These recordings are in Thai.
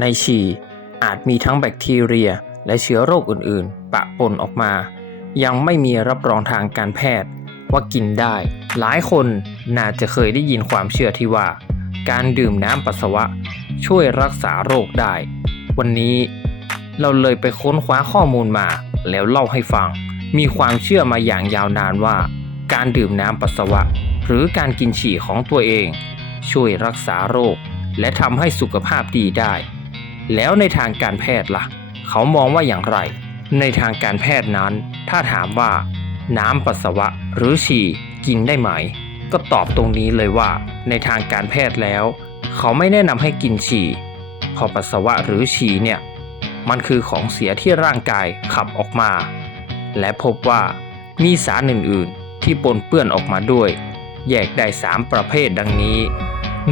ในฉี่อาจมีทั้งแบคทีเรีย และเชื้อโรคอื่นๆ ปะปนออกมา ยังไม่มีรับรองทางการแพทย์ว่ากินได้ หลายคนน่าจะเคยได้ยินความเชื่อที่ว่า การดื่มน้ำปัสสาวะ ช่วยรักษาโรคได้ วันนี้เราเลยไปค้นคว้าข้อมูลมา แล้วเล่าให้ฟัง มีความเชื่อมาอย่างยาวนานว่า การดื่มน้ำปัสสาวะ หรือการกินฉี่ของตัวเอง ช่วยรักษาโรค และทำให้สุขภาพดีได้ แล้วในทางการแพทย์ล่ะ เขามองว่าอย่างไร ในทางการแพทย์นั้น ถ้าถามว่า น้ำปัสสาวะหรือฉี่กินได้ไหม ก็ตอบตรงนี้เลยว่า ในทางการแพทย์แล้ว เขาไม่แนะนำให้กินฉี่พอปัสสาวะหรือฉี่เนี่ยมันคือของเสียที่ร่างกายขับออกมา และพบว่ามีสารอื่น ๆ ที่ปนเปื้อนออกมาด้วย แยกได้ 3 ประเภทดังนี้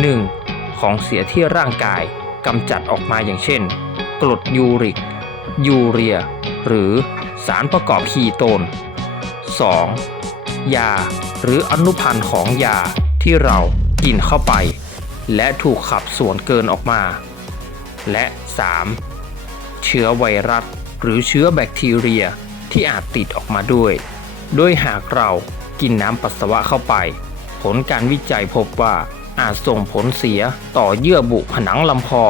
1. ของเสียที่ร่างกาย กำจัดออกมาอย่างเช่น กรดยูริก ยูเรีย หรือสารประกอบคีโตน 2. ยา หรืออนุพันธ์ของยาที่เรากินเข้าไป และถูกขับส่วนเกินออกมา และ 3. เชื้อไวรัส หรือเชื้อแบคทีเรียที่อาจติดออกมาด้วย โดยหากเรากินน้ำปัสสาวะเข้าไป ผลการวิจัยพบว่า อาจส่งผลเสียต่อเยื่อบุผนังลำคอ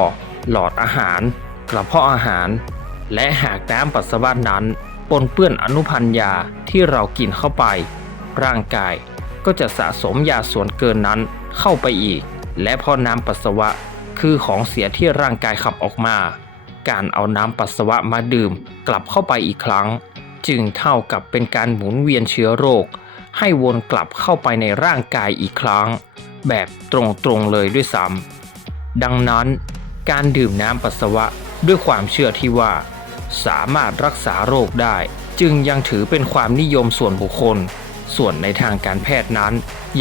หลอดอาหาร กระเพาะอาหาร และหากน้ำปัสสาวะนั้นปนเปื้อนอนุพันธ์ยาที่เรากินเข้าไป ร่างกายก็จะสะสมยาส่วนเกินนั้นเข้าไปอีก และพอน้ำปัสสาวะคือของเสียที่ร่างกายขับออกมา การเอาน้ำปัสสาวะมาดื่มกลับเข้าไปอีกครั้ง จึงเท่ากับเป็นการหมุนเวียนเชื้อโรค ให้วนกลับเข้าไปในร่างกายอีกครั้ง แบบตรงๆเลยด้วยซ้ำดังนั้นการดื่มน้ำปัสสาวะด้วยความเชื่อที่ว่า สามารถรักษาโรคได้ จึงยังถือเป็นความนิยมส่วนบุคคล ส่วนในทางการแพทย์นั้น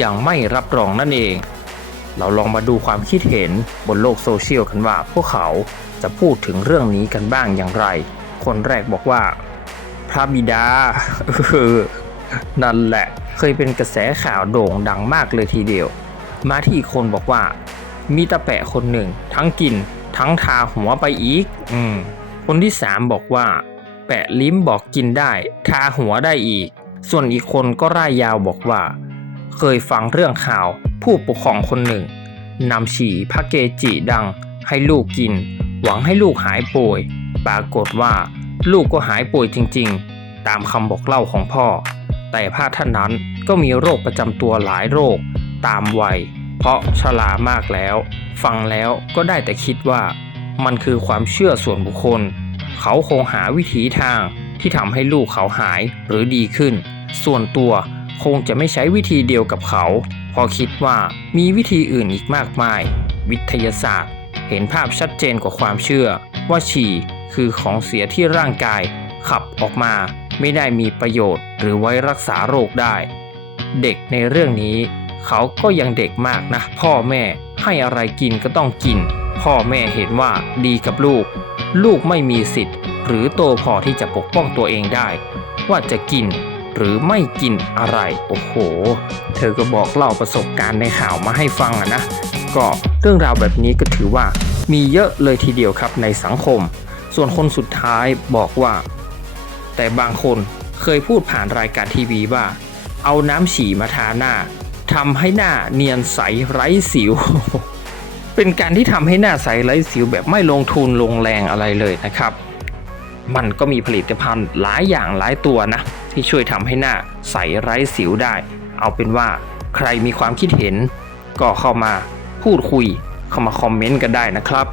ยังไม่รับรองนั่นเอง เราลองมาดูความคิดเห็นบนโลกโซเชียลกันว่าพวกเขาจะพูดถึงเรื่องนี้กันบ้างอย่างไร คนแรกบอกว่า พระบิดานั่นแหละเคยเป็นกระแสข่าวโด่งดังมากเลยทีเดียว มาที่อีกคนบอกว่า มีตาแปะคนหนึ่ง ทั้งกิน ทั้งทาหัวไปอีก อืม คนที่สามบอกว่า แปะลิ้มบอกกินได้ ทาหัวได้อีก ส่วนอีกคนก็ร่ายยาวบอกว่า เคยฟังเรื่องข่าว ผู้ปกครองคนหนึ่งนำฉี่พระเกจิดัง ให้ลูกกิน หวังให้ลูกหายป่วย ปรากฏว่า ลูกก็หายป่วยจริง ๆ ตามคำบอกเล่าของพ่อ แต่พระท่านนั้นก็มีโรคประจำตัวหลายโรค ตามวัย เพราะชรามากแล้ว ฟังแล้วก็ได้แต่คิดว่า มันคือความเชื่อส่วนบุคคล เขาคงหาวิถีทางที่ทำให้ลูกเขาหายหรือดีขึ้น ส่วนตัวคงจะไม่ใช้วิธีเดียวกับเขา พอคิดว่ามีวิธีอื่นอีกมากมาย วิทยาศาสตร์ เห็นภาพชัดเจนกว่าความเชื่อ ว่าฉี่คือของเสียที่ร่างกาย ขับออกมาไม่ได้มีประโยชน์ หรือไว้รักษาโรคได้ เด็กในเรื่องนี้ เขาก็ยังเด็กมากนะ พ่อแม่ให้อะไรกินก็ต้องกิน พ่อแม่เห็นว่าดีกับลูก ลูกไม่มีสิทธิ์ หรือโตพอที่จะปกป้องตัวเองได้ ว่าจะกินหรือไม่กินอะไร โอ้โห เธอก็บอกเล่าประสบการณ์ในข่าวมาให้ฟังอะนะ ก็เรื่องราวแบบนี้ก็ถือว่ามีเยอะเลยทีเดียวครับในสังคม ส่วนคนสุดท้ายบอกว่า แต่บางคนเคยพูดผ่านรายการทีวีว่า เอาน้ำฉี่มาทาหน้า ทำให้หน้าเนียนใสไร้สิว เป็นการที่ทำให้หน้าใสไร้สิวแบบไม่ลงทุนลงแรงอะไรเลยนะครับ มันก็มีผลิตภัณฑ์หลายอย่างหลายตัวนะ ที่ช่วยทำให้หน้าใสไร้สิวได้ เอาเป็นว่าใครมีความคิดเห็น ก็เข้ามาพูดคุยเข้ามาคอมเมนต์กันได้นะครับ